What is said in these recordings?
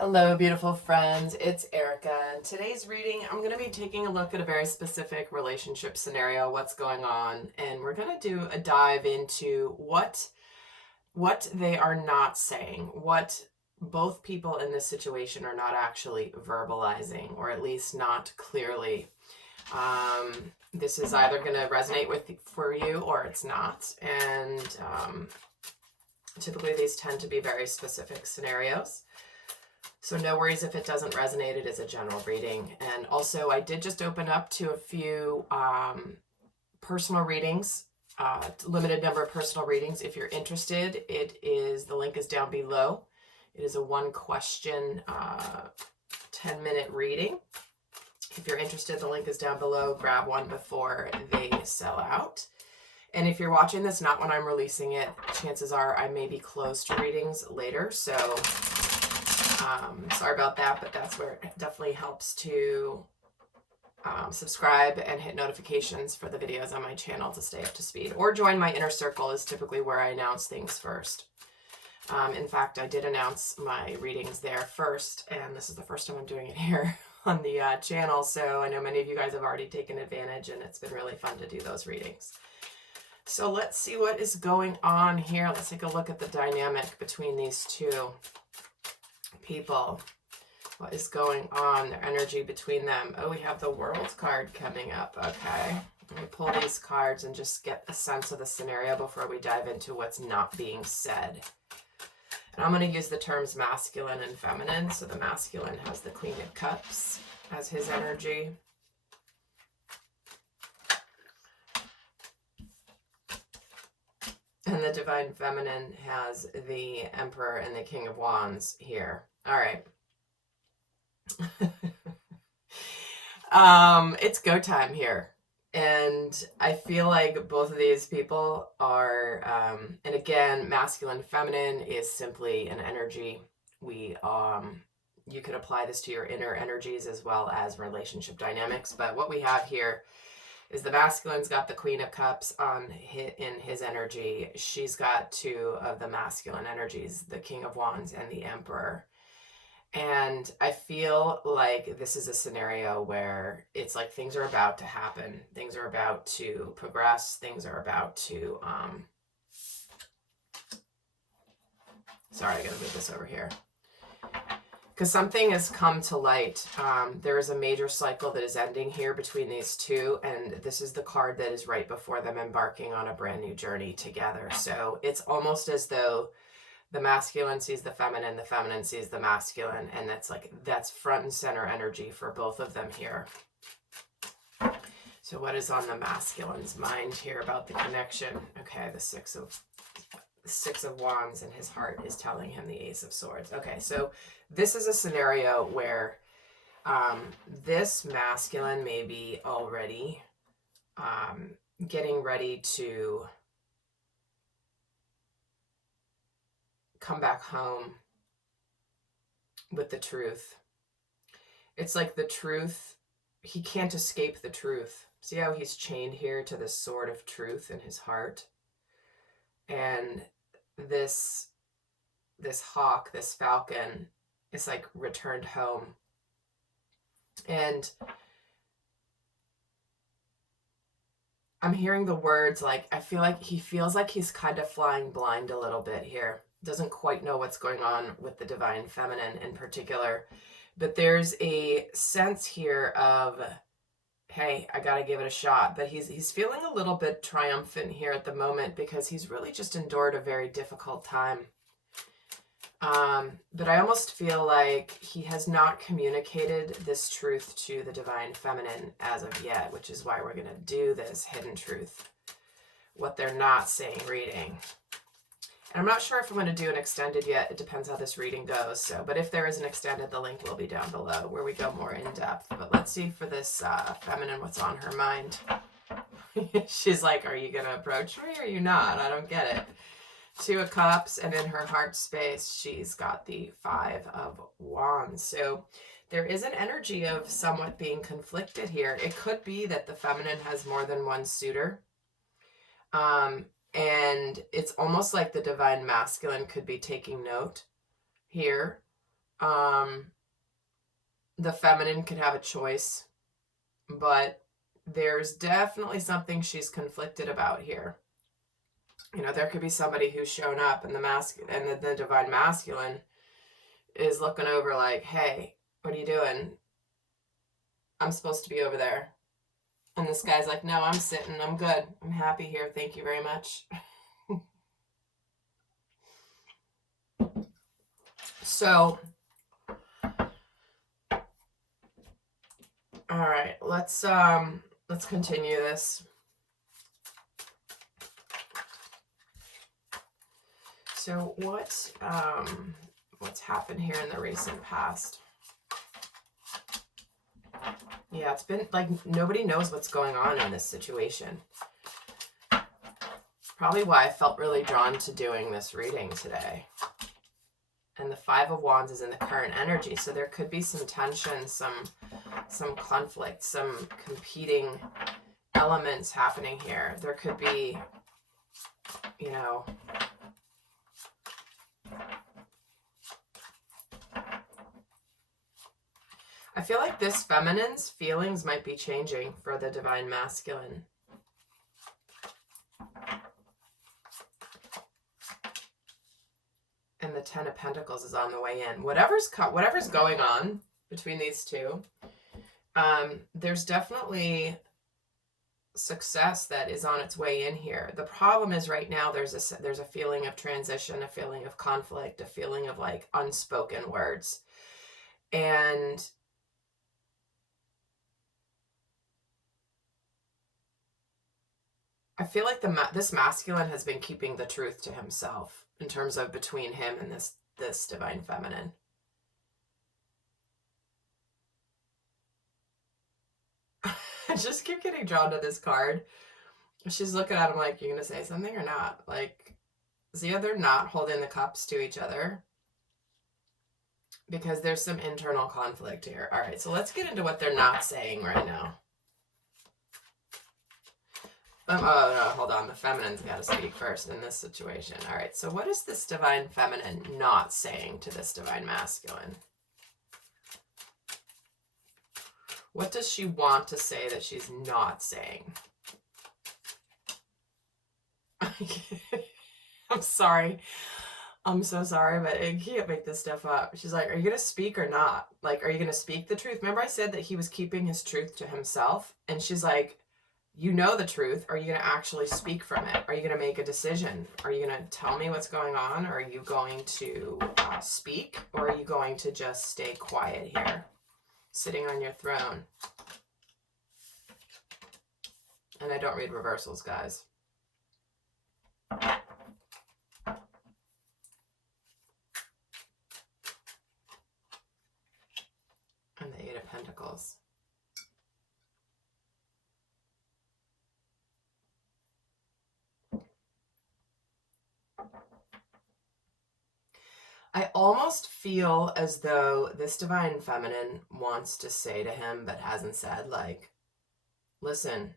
Hello, beautiful friends. It's Erika. In today's reading, I'm going to be taking a look at a very specific relationship scenario, what's going on, and we're going to do a dive into what they are not saying, what both people in this situation are not actually verbalizing, or at least not clearly. This is either going to resonate for you or it's not, and typically these tend to be very specific scenarios. So no worries if it doesn't resonate. It is a general reading. And also I did just open up to a few personal readings, limited number of personal readings. If you're interested, the link is down below. It is a 1-question, 10-minute reading. If you're interested, the link is down below. Grab one before they sell out. And if you're watching this not when I'm releasing it, chances are I may be close to readings later. So sorry about that, but that's where it definitely helps to subscribe and hit notifications for the videos on my channel to stay up to speed. Or join my inner circle is typically where I announce things first. In fact, I did announce my readings there first, and this is the first time I'm doing it here on the channel. So I know many of you guys have already taken advantage, and it's been really fun to do those readings. So let's see what is going on here. Let's take a look at the dynamic between these two people. What is going on, their energy between them. Oh, we have the World card coming up. Okay, let me pull these cards and just get a sense of the scenario before we dive into what's not being said. And I'm going to use the terms masculine and feminine. So the masculine has the Queen of Cups as his energy. And the Divine Feminine has the Emperor and the King of Wands here. All right. It's go time here. And I feel like both of these people are, and again, masculine, feminine is simply an energy. You could apply this to your inner energies as well as relationship dynamics. But what we have here is the masculine's got the Queen of Cups in his energy. She's got two of the masculine energies, the King of Wands and the Emperor. And I feel like this is a scenario where it's like things are about to happen. Things are about to progress. Things are about to, sorry, I gotta move this over here. Because something has come to light. There is a major cycle that is ending here between these two, and this is the card that is right before them embarking on a brand new journey together. So it's almost as though the masculine sees the feminine sees the masculine, and that's front and center energy for both of them here. So what is on the masculine's mind here about the connection? Okay, the Six of Wands, and his heart is telling him the Ace of Swords. Okay, so this is a scenario where this masculine may be already getting ready to come back home with the truth. It's like the truth, he can't escape the truth. See how he's chained here to this sword of truth in his heart? And this hawk, this falcon, is like returned home. And I'm hearing the words like, I feel like he feels like he's kind of flying blind a little bit here. Doesn't quite know what's going on with the Divine Feminine in particular. But there's a sense here of, hey, I got to give it a shot. But he's feeling a little bit triumphant here at the moment because he's really just endured a very difficult time. But I almost feel like he has not communicated this truth to the Divine Feminine as of yet, which is why we're going to do this hidden truth, what they're not saying reading. And I'm not sure if I'm going to do an extended yet. It depends how this reading goes. So, but if there is an extended, the link will be down below where we go more in depth. But let's see for this feminine what's on her mind. She's like, are you going to approach me or are you not? I don't get it. Two of Cups, and in her heart space, she's got the Five of Wands. So there is an energy of somewhat being conflicted here. It could be that the feminine has more than one suitor. And it's almost like the Divine Masculine could be taking note here The feminine could have a choice, but there's definitely something she's conflicted about here. You know, there could be somebody who's shown up and the divine masculine is looking over like, hey, what are you doing? I'm supposed to be over there. And this guy's like, no, I'm sitting. I'm good. I'm happy here. Thank you very much. So, all right, let's continue this. So what's happened here in the recent past? Yeah, it's been like nobody knows what's going on in this situation. Probably why I felt really drawn to doing this reading today. And the Five of Wands is in the current energy, so there could be some tension, some conflict, some competing elements happening here. There could be, you know, I feel like this feminine's feelings might be changing for the divine masculine. And the Ten of Pentacles is on the way in. Whatever's going on between these two, there's definitely success that is on its way in here. The problem is right now there's a feeling of transition, a feeling of conflict, a feeling of like unspoken words. And I feel like this masculine has been keeping the truth to himself in terms of between him and this divine feminine. I just keep getting drawn to this card. She's looking at him like, you gonna say something or not? Like, see how they're not holding the cups to each other? Because there's some internal conflict here. All right, so let's get into what they're not saying right now. Oh, no, hold on. The feminine's got to speak first in this situation. All right, so what is this divine feminine not saying to this divine masculine? What does she want to say that she's not saying? I'm sorry. I'm so sorry, but I can't make this stuff up. She's like, are you going to speak or not? Like, are you going to speak the truth? Remember I said that he was keeping his truth to himself? And she's like, you know the truth. Are you going to actually speak from it? Are you going to make a decision? Are you going to tell me what's going on? Are you going to speak? Or are you going to just stay quiet here, sitting on your throne? And I don't read reversals, guys. And the Eight of Pentacles. I almost feel as though this divine feminine wants to say to him, but hasn't said, like, listen,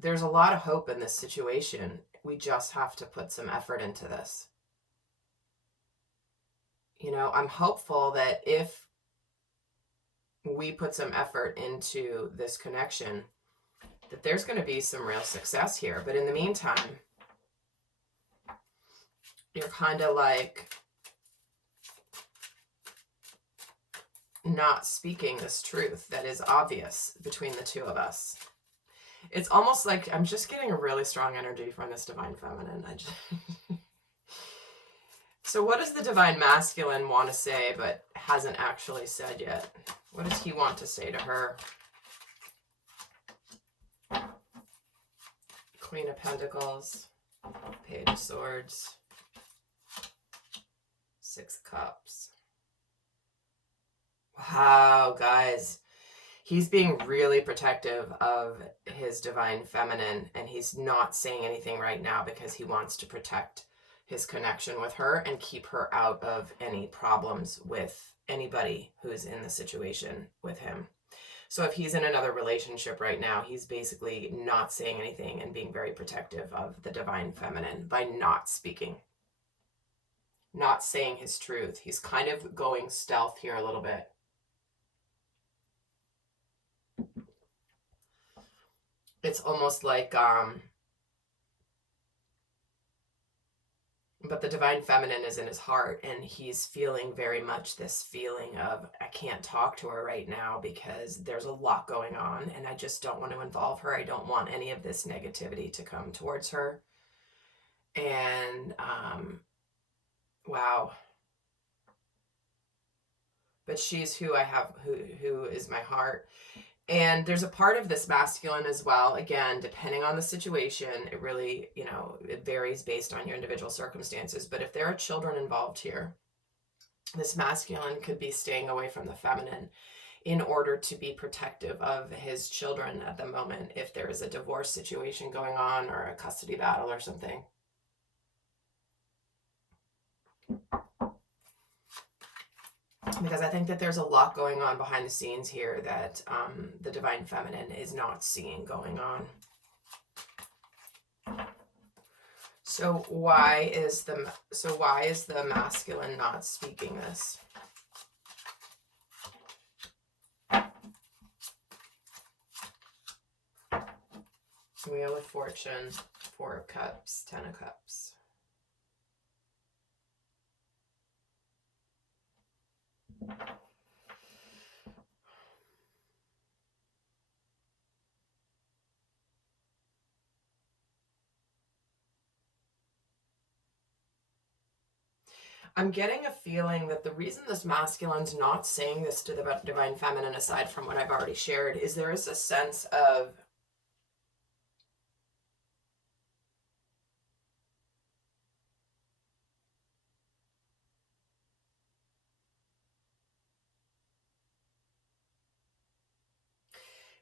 there's a lot of hope in this situation. We just have to put some effort into this. You know, I'm hopeful that if we put some effort into this connection, that there's going to be some real success here. But in the meantime, you're kind of like not speaking this truth that is obvious between the two of us. It's almost like I'm just getting a really strong energy from this divine feminine. So what does the divine masculine want to say but hasn't actually said yet? What does he want to say to her? Queen of Pentacles, Page of Swords, Six of Cups. Wow, guys. He's being really protective of his divine feminine, and he's not saying anything right now because he wants to protect his connection with her and keep her out of any problems with anybody who's in the situation with him. So if he's in another relationship right now, he's basically not saying anything and being very protective of the divine feminine by not speaking, not saying his truth. He's kind of going stealth here a little bit. It's almost like, but the divine feminine is in his heart, and he's feeling very much this feeling of, I can't talk to her right now because there's a lot going on and I just don't want to involve her. I don't want any of this negativity to come towards her. And wow. But she's who I have, who is my heart. And there's a part of this masculine as well. Again, depending on the situation, it really, you know, it varies based on your individual circumstances. But if there are children involved here, this masculine could be staying away from the feminine in order to be protective of his children at the moment, if there is a divorce situation going on or a custody battle or something. Because I think that there's a lot going on behind the scenes here that the divine feminine is not seeing going on. So why is the masculine not speaking this? Wheel of Fortune, 4 of Cups, 10 of Cups. I'm getting a feeling that the reason this masculine's not saying this to the divine feminine, aside from what I've already shared, is there is a sense of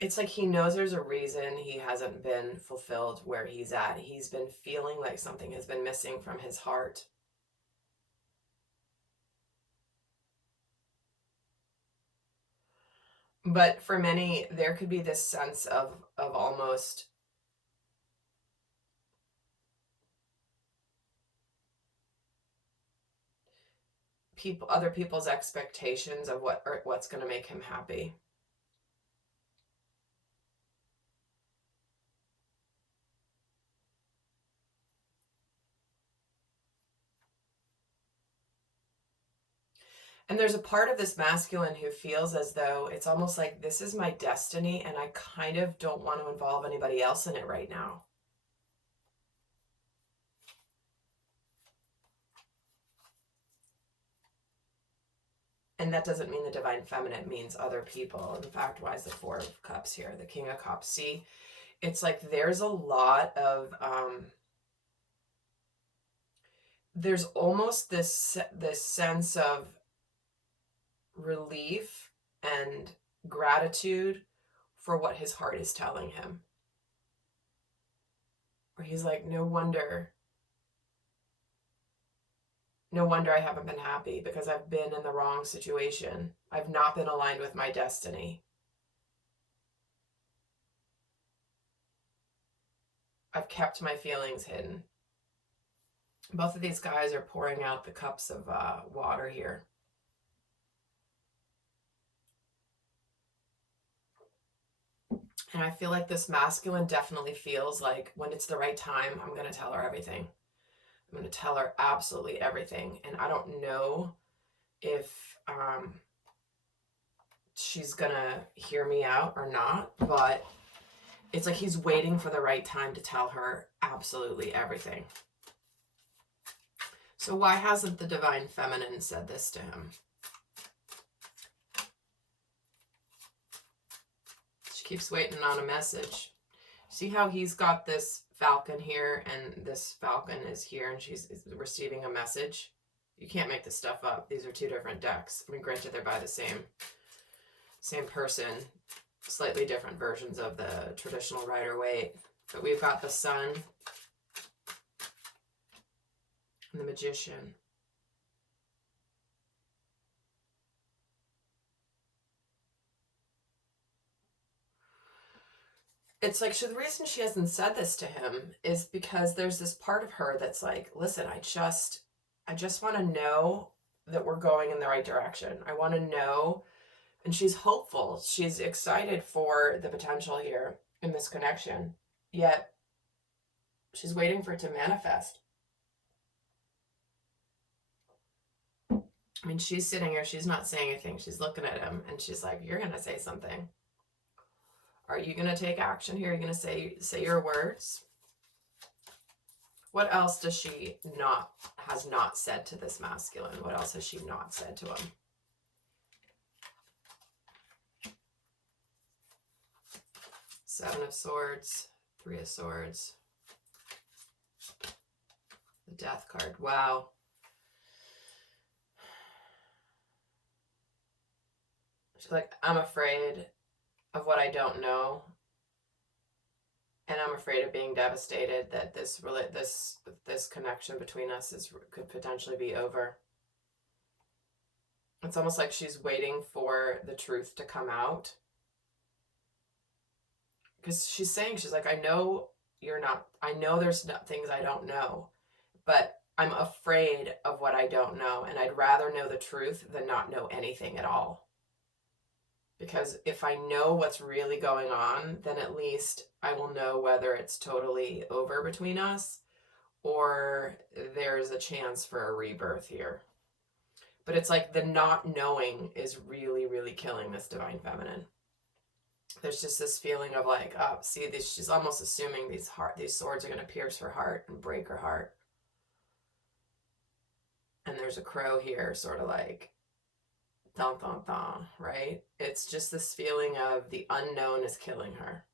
it's like he knows there's a reason he hasn't been fulfilled where he's at. He's been feeling like something has been missing from his heart. But for many, there could be this sense of almost other people's expectations of what's going to make him happy. And there's a part of this masculine who feels as though it's almost like this is my destiny and I kind of don't want to involve anybody else in it right now. And that doesn't mean the divine feminine means other people. In fact, why is the 4 of Cups here? The King of Cups. See, it's like there's a lot of, there's almost this sense of relief and gratitude for what his heart is telling him. Where he's like, no wonder I haven't been happy, because I've been in the wrong situation. I've not been aligned with my destiny. I've kept my feelings hidden. Both of these guys are pouring out the cups of water here. And I feel like this masculine definitely feels like when it's the right time, I'm going to tell her everything. I'm going to tell her absolutely everything. And I don't know if she's going to hear me out or not, but it's like he's waiting for the right time to tell her absolutely everything. So why hasn't the divine feminine said this to him? She keeps waiting on a message. See how he's got this falcon here and this falcon is here and she's receiving a message? You can't make this stuff up. These are 2 different decks. I mean, granted, they're by the same person, slightly different versions of the traditional Rider-Waite. But we've got the Sun and the Magician. it's like the reason she hasn't said this to him is because there's this part of her that's like, listen, I just want to know that we're going in the right direction. I want to know. And she's hopeful. She's excited for the potential here in this connection. Yet she's waiting for it to manifest. I mean, she's sitting here. She's not saying anything. She's looking at him and she's like, you're going to say something. Are you going to take action here? Are you going to say your words? What else does she has not said to this masculine? What else has she not said to him? Seven of Swords, Three of Swords, the Death card. Wow. She's like, I'm afraid of what I don't know. And I'm afraid of being devastated that this connection between us could potentially be over. It's almost like she's waiting for the truth to come out. Because she's like, I know there's things I don't know, but I'm afraid of what I don't know. And I'd rather know the truth than not know anything at all. Because if I know what's really going on, then at least I will know whether it's totally over between us or there's a chance for a rebirth here. But it's like the not knowing is really, really killing this divine feminine. There's just this feeling of like, oh, see, she's almost assuming these swords are going to pierce her heart and break her heart. And there's a crow here, sort of like, dun, dun, dun, right? It's just this feeling of the unknown is killing her.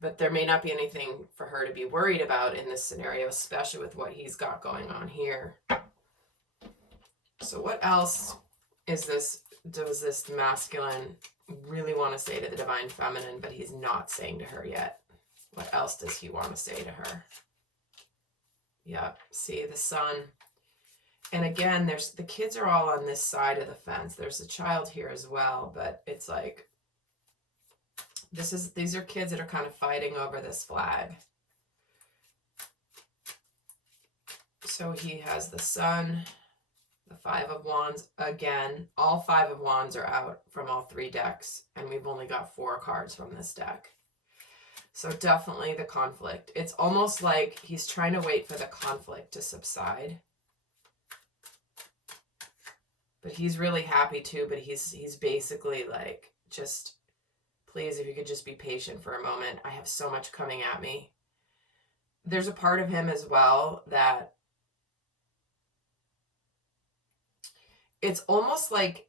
But there may not be anything for her to be worried about in this scenario, especially with what he's got going on here. So what else does this masculine really want to say to the divine feminine, but he's not saying to her yet? What else does he want to say to her? Yep, see the sun. And again, the kids are all on this side of the fence. There's a child here as well, but it's like, these are kids that are kind of fighting over this flag. So he has the sun, the Five of Wands. Again, all Five of Wands are out from all three decks, and we've only got 4 cards from this deck. So definitely the conflict. It's almost like he's trying to wait for the conflict to subside. But he's really happy too, but he's basically like, just please, if you could just be patient for a moment. I have so much coming at me. There's a part of him as well that it's almost like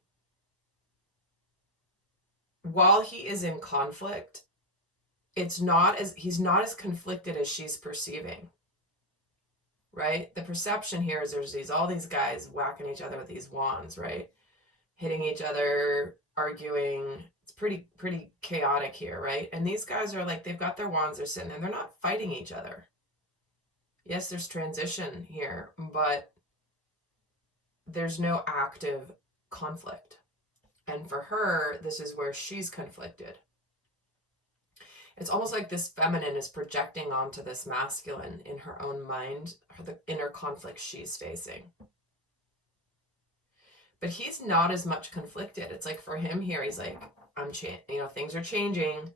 while he is in conflict, he's not as conflicted as she's perceiving. Right? The perception here is there's all these guys whacking each other with these wands, right? Hitting each other, arguing. It's pretty chaotic here, right? And these guys are like, they've got their wands, they're sitting there, they're not fighting each other. Yes, there's transition here, but there's no active conflict. And for her, this is where she's conflicted. It's almost like this feminine is projecting onto this masculine in her own mind, the inner conflict she's facing. But he's not as much conflicted. It's like for him here, he's like, things are changing,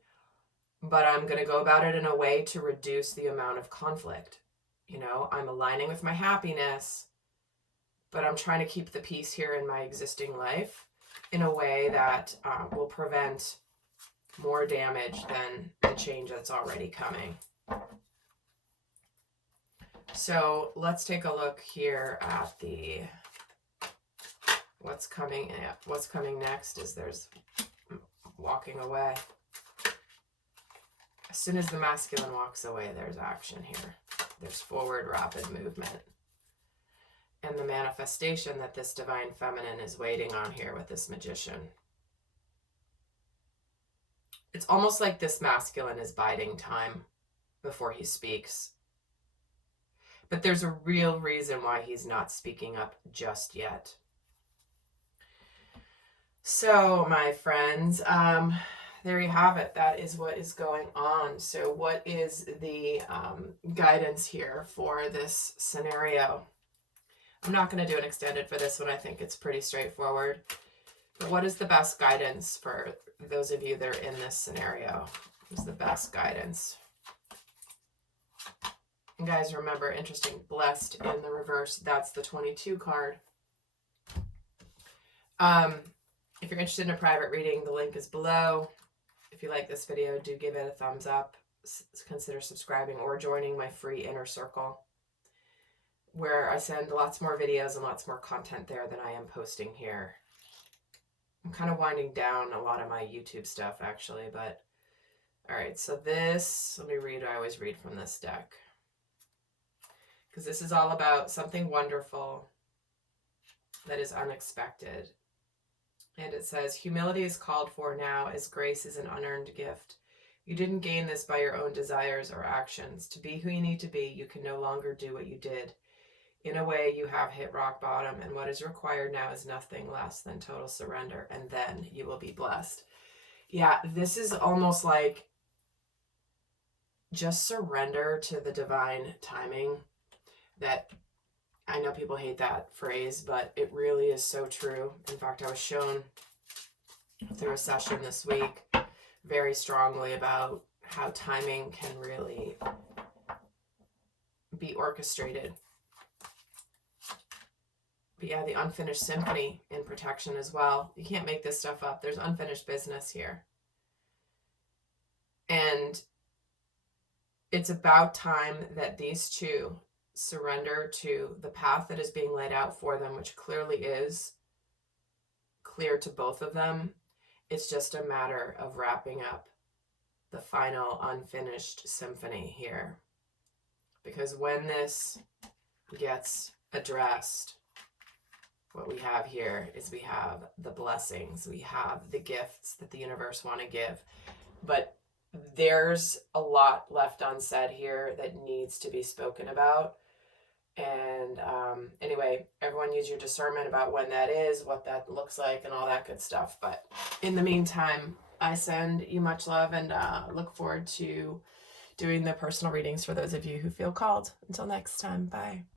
but I'm going to go about it in a way to reduce the amount of conflict. I'm aligning with my happiness, but I'm trying to keep the peace here in my existing life in a way that will prevent more damage than the change that's already coming. So let's take a look here at what's coming next is there's walking away. As soon as the masculine walks away, there's action here. There's forward rapid movement. And the manifestation that this divine feminine is waiting on here with this magician. It's almost like this masculine is biding time before he speaks. But there's a real reason why he's not speaking up just yet. So, my friends, there you have it. That is what is going on. So what is the guidance here for this scenario? I'm not going to do an extended for this one. I think it's pretty straightforward. But what is the best guidance for those of you that are in this scenario? What's the best guidance? And guys, remember, interesting, blessed in the reverse. That's the 22 card. If you're interested in a private reading, the link is below. If you like this video, do give it a thumbs up. Consider subscribing or joining my free inner circle, where I send lots more videos and lots more content there than I am posting here. I'm kind of winding down a lot of my YouTube stuff, actually, but all right, so this, let me read. I always read from this deck, because this is all about something wonderful that is unexpected. And it says, humility is called for now, as grace is an unearned gift. You didn't gain this by your own desires or actions. To be who you need to be, you can no longer do what you did. In a way, you have hit rock bottom, and what is required now is nothing less than total surrender, and then you will be blessed. Yeah, this is almost like just surrender to the divine timing. That, I know people hate that phrase, but it really is so true. In fact, I was shown through a session this week very strongly about how timing can really be orchestrated. But yeah, the unfinished symphony in protection as well. You can't make this stuff up. There's unfinished business here. And it's about time that these two surrender to the path that is being laid out for them, which clearly is clear to both of them. It's just a matter of wrapping up the final unfinished symphony here. Because when this gets addressed, what we have here is we have the blessings, we have the gifts that the universe want to give. But there's a lot left unsaid here that needs to be spoken about. And anyway, everyone use your discernment about when that is, what that looks like, and all that good stuff. But in the meantime, I send you much love and look forward to doing the personal readings for those of you who feel called. Until next time, bye.